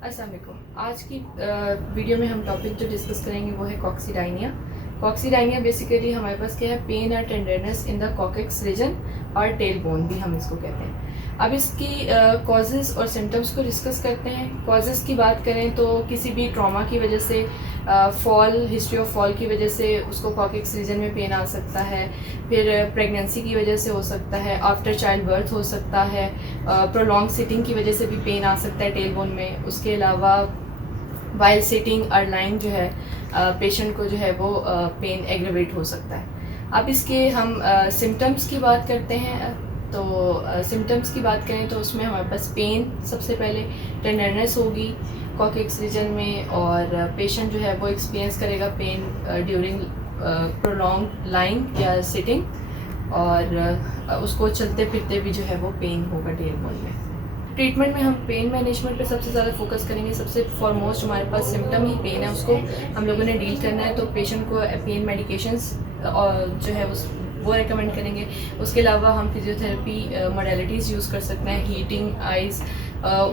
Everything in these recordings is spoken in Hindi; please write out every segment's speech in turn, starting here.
अस्सलाम वालेकुम। आज की वीडियो में हम टॉपिक जो डिस्कस करेंगे वो है कॉक्सीडाइनिया। कॉक्सीडाइनिया बेसिकली हमारे पास क्या है, पेन और tenderness in the coccyx region और टेल बोन भी हम इसको कहते हैं। अब इसकी कॉजेज़ और सिम्टम्स को डिस्कस करते हैं। कॉजेज़ की बात करें तो किसी भी ट्रॉमा की वजह से, फॉल, हिस्ट्री ऑफ फॉल की वजह से उसको कॉकेक्स रीजन में पेन आ सकता है। फिर प्रेगनेंसी की वजह से हो सकता है, आफ्टर चाइल्ड बर्थ हो सकता है, प्रोलॉन्ग सिटिंग की वजह से भी पेन आ सकता है टेल बोन में। उसके अलावा वाइल सिटिंग और लाइंग जो है पेशेंट को जो है वो पेन एग्रेवेट हो सकता है। अब इसके हम सिम्टम्स की बात करते हैं। तो सिम्टम्स की बात करें तो उसमें हमारे पास पेन सबसे पहले, टेंडरनेस होगी कॉकेक्स रीजन में, और पेशेंट जो है वो एक्सपीरियंस करेगा पेन ड्यूरिंग प्रोलॉन्ग लाइंग या सिटिंग, और उसको चलते फिरते भी जो है वो पेन होगा टेल बोन में। ट्रीटमेंट में हम पेन मैनेजमेंट पे सबसे ज़्यादा फोकस करेंगे। सबसे फॉरमोस्ट हमारे पास सिम्टम ही पेन है, उसको हम लोगों ने डील करना है। तो पेशेंट को पेन मेडिकेशंस और जो है वो रेकमेंड करेंगे। उसके अलावा हम फिजियोथेरेपी मॉडलिटीज़ यूज़ कर सकते हैं, हीटिंग आइज़,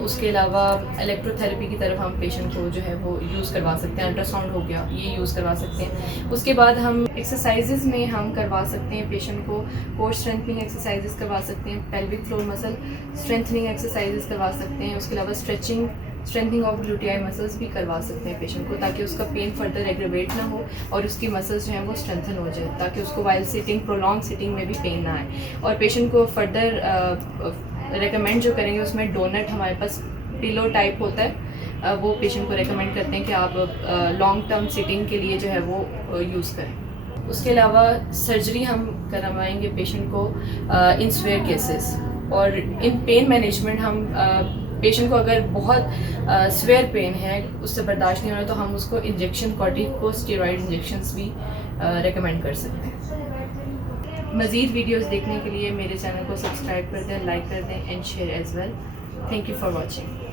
उसके अलावा इलेक्ट्रोथेरेपी की तरफ हम पेशेंट को जो है वो यूज़ करवा सकते हैं। अल्ट्रासाउंड हो गया, ये यूज़ करवा सकते हैं। उसके बाद हम एक्सरसाइजेज़ में हम करवा सकते हैं पेशेंट को कोर स्ट्रेंथनिंग एक्सरसाइजेज़ करवा सकते हैं, pelvic floor muscle strengthening exercises करवा सकते हैं। उसके अलावा स्ट्रेंथनिंग ऑफ ग्लूटियाई मसल्स भी करवा सकते हैं पेशेंट को, ताकि उसका पेन फर्दर एग्रेवेट ना हो और उसकी मसल्स जो हैं वो स्ट्रेंथन हो जाए, ताकि उसको वाइल सिटिंग, प्रोलॉन्ग सिटिंग में भी पेन ना आए। और पेशेंट को फर्दर रेकमेंड जो करेंगे उसमें डोनट हमारे पास पिलो टाइप होता है, वो पेशेंट को रेकमेंड करते हैं कि आप लॉन्ग टर्म सिटिंग के लिए जो है वो यूज़ करें। उसके अलावा सर्जरी हम करवाएंगे पेशेंट को इन स्वेयर केसेस। और इन पेन मैनेजमेंट हम पेशेंट को अगर बहुत स्वेयर पेन है, उससे बर्दाश्त नहीं हो रहा, तो हम उसको इंजेक्शन, कॉर्टिकोस्टेरॉइड इंजेक्शंस भी रेकमेंड कर सकते हैं। मज़ीद वीडियोस देखने के लिए मेरे चैनल को सब्सक्राइब कर दें, लाइक कर दें and share as well. Thank you for watching.